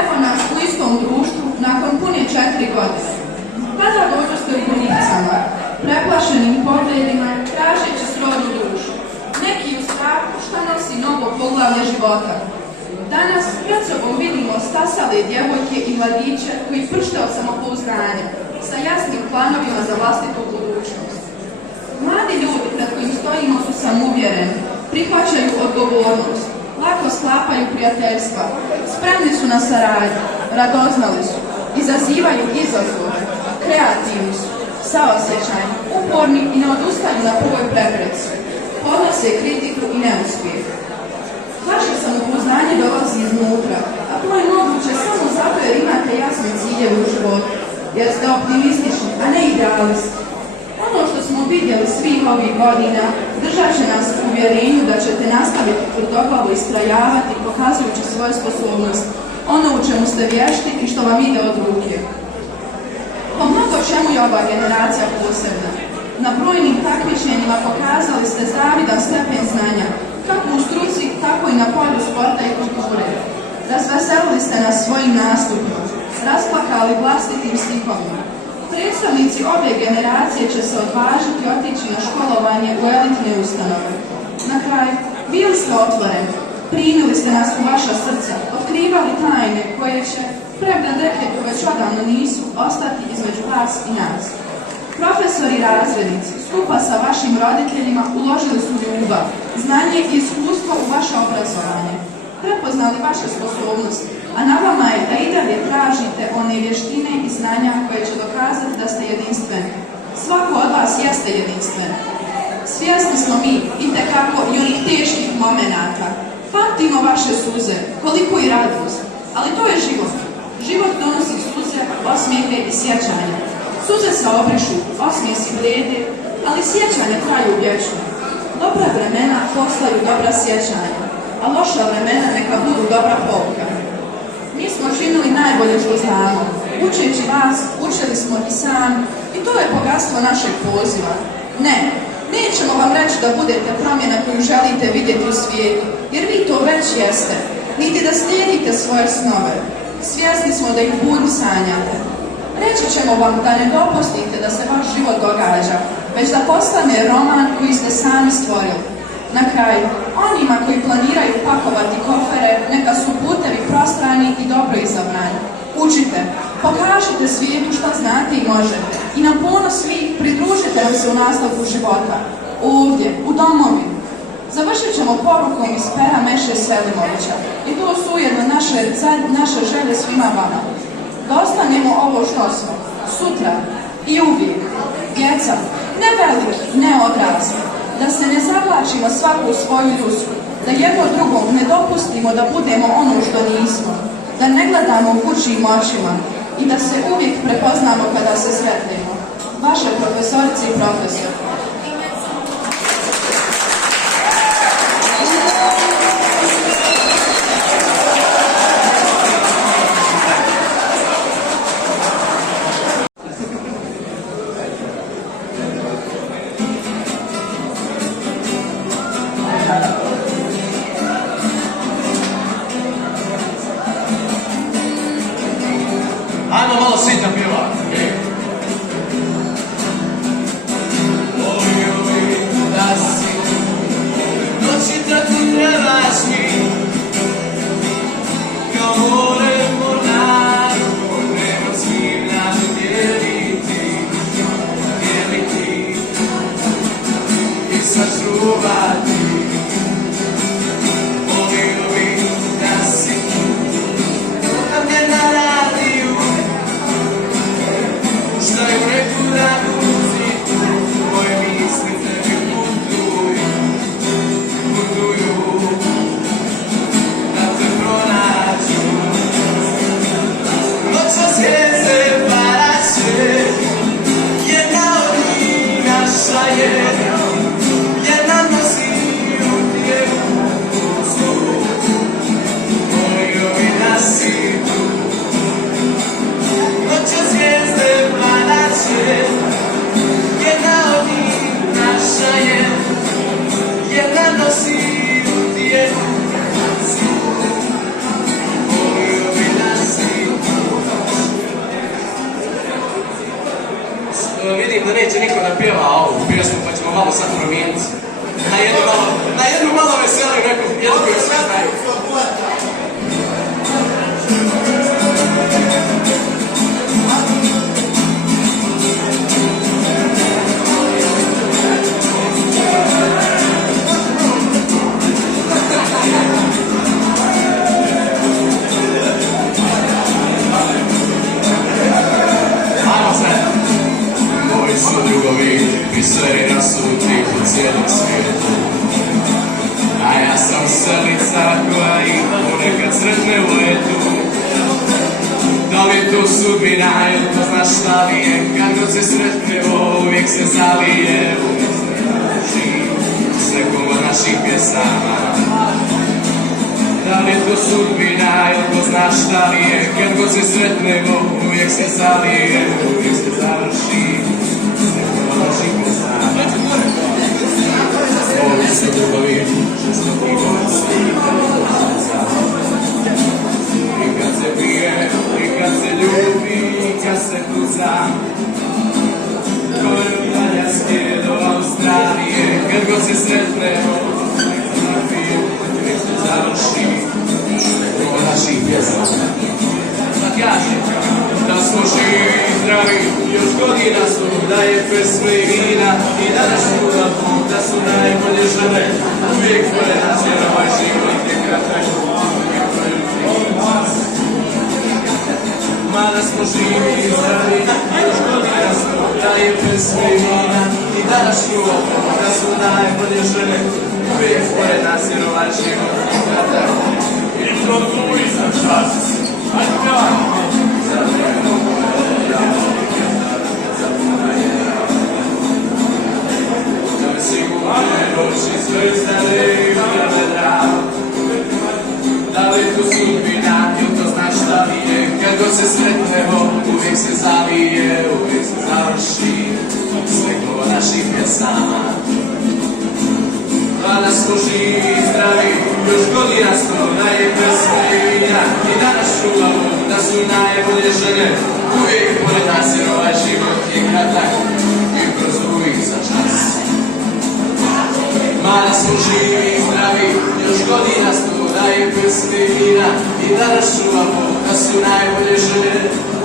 Evo nas u istom društvu nakon pune 4 godine. Tada dođoste u bunicama, preplašenim pogledima, tražeći srodnu dušu. Neki u strahu šta nosi novo poglavlje života. Danas pred sobom vidimo stasale djevojke i mladiće koji pršte od samopouzdanja, sa jasnim planovima za vlastitu budućnost. Mladi ljudi pred kojim stojimo su samouvjereni, prihvaćaju odgovornost, lako sklapaju prijateljstva, spremni su na saradnju, radoznali su, izazivaju izazove, kreativni su, saosjećajni, uporni i ne odustaju na prvoj prepreci, podnose kritiku i neuspjeh. Vaše samopouzdanje dolazi iznutra, a to je moguće samo zato jer imate jasne ciljeve u životu, jer ste optimistični, a ne idealisti. Ono što smo vidjeli svih ovih godina držat će nas u uvjerenju da ćete nastaviti tvrdoglavo istrajavati pokazujući svoje sposobnosti, ono u čemu ste vješti i što vam ide od ruke. Po mnogo čemu je ova generacija posebna. Na brojnim takmičenjima pokazali ste zavidan stepen znanja, kako u struci, tako i na polju sporta i kulture. Razveselili ste nas svojim nastupima, rasplakali vlastitim stihovima. Predstavnici ove generacije će se odvažiti otići na školovanje u elitne ustanove. Na kraju, bili ste otvoreni, primili ste nas u vaša srca, otkrivali tajne koje će, premda deketu već odavno nisu, ostati između vas i nas. Profesori i razrednici, skupa sa vašim roditeljima, uložili su ljubav, znanje i iskustvo u vaše obrazovanje. Prepoznali vaše sposobnosti, a na vama je da i dalje tražite one vještine i znanja koje će dokazati da ste jedinstveni. Svako od vas jeste jedinstven. Svjesni smo mi itekako i onih teških momenata. Pamtimo vaše suze, koliko i radost. Ali to je život. Život donosi suze, osmijehe i sjećanja. Suze se obrišu, osmijesi vrijede, ali sjećanje traju vječno. Dobra vremena postaju dobra sjećanja, a loša vremena neka budu dobra pouka. Mi smo činili najbolje što znamo. Učeći vas, učili smo i sami i to je bogatstvo našeg poziva. Ne, nećemo vam reći da budete promjena koju želite vidjeti u svijetu, jer vi to već jeste. Niti da slijedite svoje snove. Svjesni smo da ih budu sanjate. Reći ćemo vam da ne dopustite da se vaš život događa, već da postane roman koji ste sami stvorili. Na kraju, onima koji planiraju pakovati kofere, neka su putevi prostrani i dobro izabrani. Učite, pokažite svijetu šta znate i možete i na ponos svih pridružite nam se u nastavku života, ovdje, u domovini. Završit ćemo porukom iz pera Meše Selimovića i to su ujedno naše želje svima vama. Da ostanemo ovo što smo, sutra i uvijek, djeca, ne veliki, ne odrasli, da se ne zavlačimo svaku u svoju ljusku, da jedno drugom ne dopustimo da budemo ono što nismo, da ne gledamo kućim očima i da se uvijek prepoznamo kada se sretnemo. Vaše profesorice i profesor. Ajmo malo svi da pjeva. Da si noći da ti trebaš mi kao more mornaru, moremo svim nam dijeliti i sačuvati. Da si na radiju neće niko da pjeva ovu pjesmu, pa ćemo malo sad promijeniti. Na jednu malo veseliju neku pjesmu koju sve znaju. Pisari rasuti po cijelom svijetu. A ja sam selica koja ih ponekad sretne u letu. Da li je to sudbina, jel to znaš šta li je? Kad god se sretnemo uvijek se zalije. Uvijek se završi s nekom od naših pjesama. Da li je to sudbina, jel to znaš šta li je? Kad god se sretnemo uvijek se zalije. Uvijek se završi ovi su ljubavi, žestoki bolesti i televizaca. I kad se pije, i kad se ljubi, i kad se kuca. Od Aljaske do Australije, kad god se sretnemo, uvijek se završi od naših pjesama. Pa kaže da smo živi i zdravi, još godina su da je pesme i vina i danas čuvamo da su najbolje žene. Uvijek pored nas jer ovaj život je kratak. Mada smo živi i zdravi, još godina su da je pesme i vina i danas čuvamo da su najbolje žene. Uvijek pored nas jer ovaj život je kratak. I to tuji sam čas. Ajde pjevamo. Da li tu sudbina, jel to znaš šta li je? Kad god se sretnemo, uvijek se zavije, uvijek se završi sve kolo naših pjesama. Mada smo živi i zdravi, još godina smo da je pesme i vina i danas čuvamo da su najbolje žene. Uvijek pored nas jer ovaj život je kratak i kroz uvijek za čas. Mada smo živi i zdravi, još godina smo da je pesme i vina i danas čuvamo da su najbolje žene.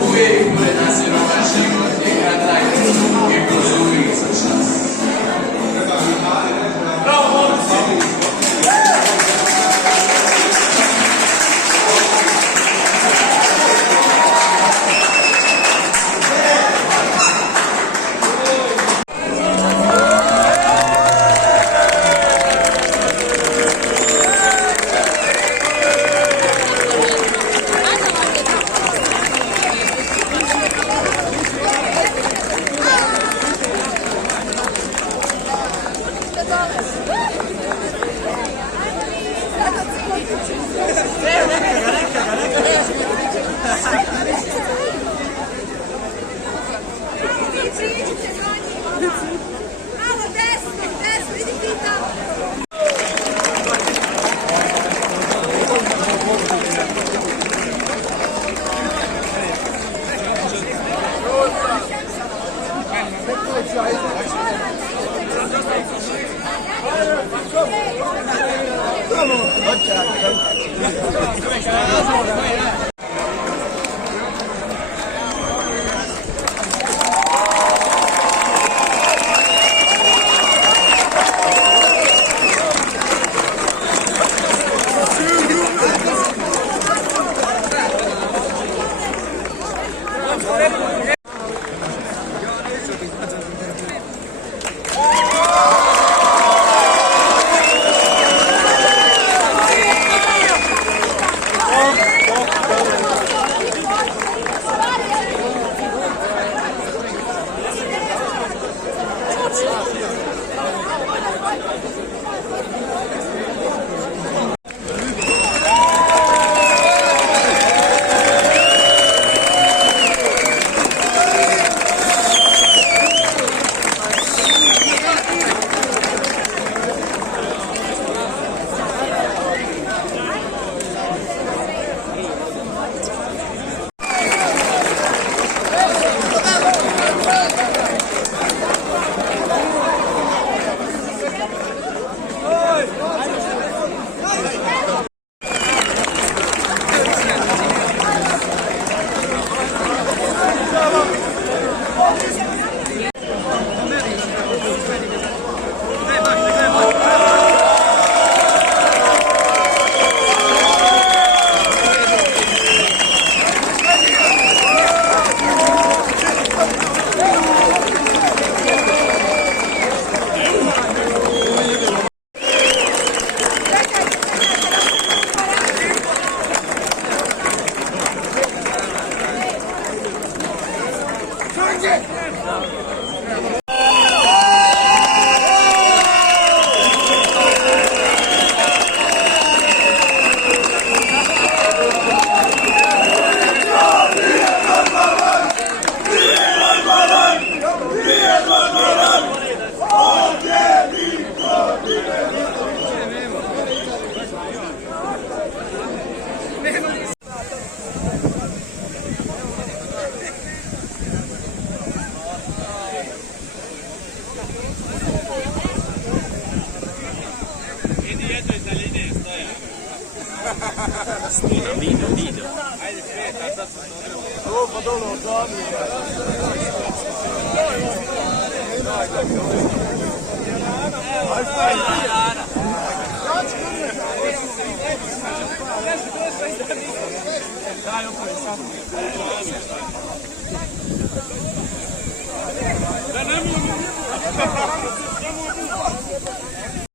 Uvijek pored nas jer ovaj život je kratak i kroz uvijek za čas. Da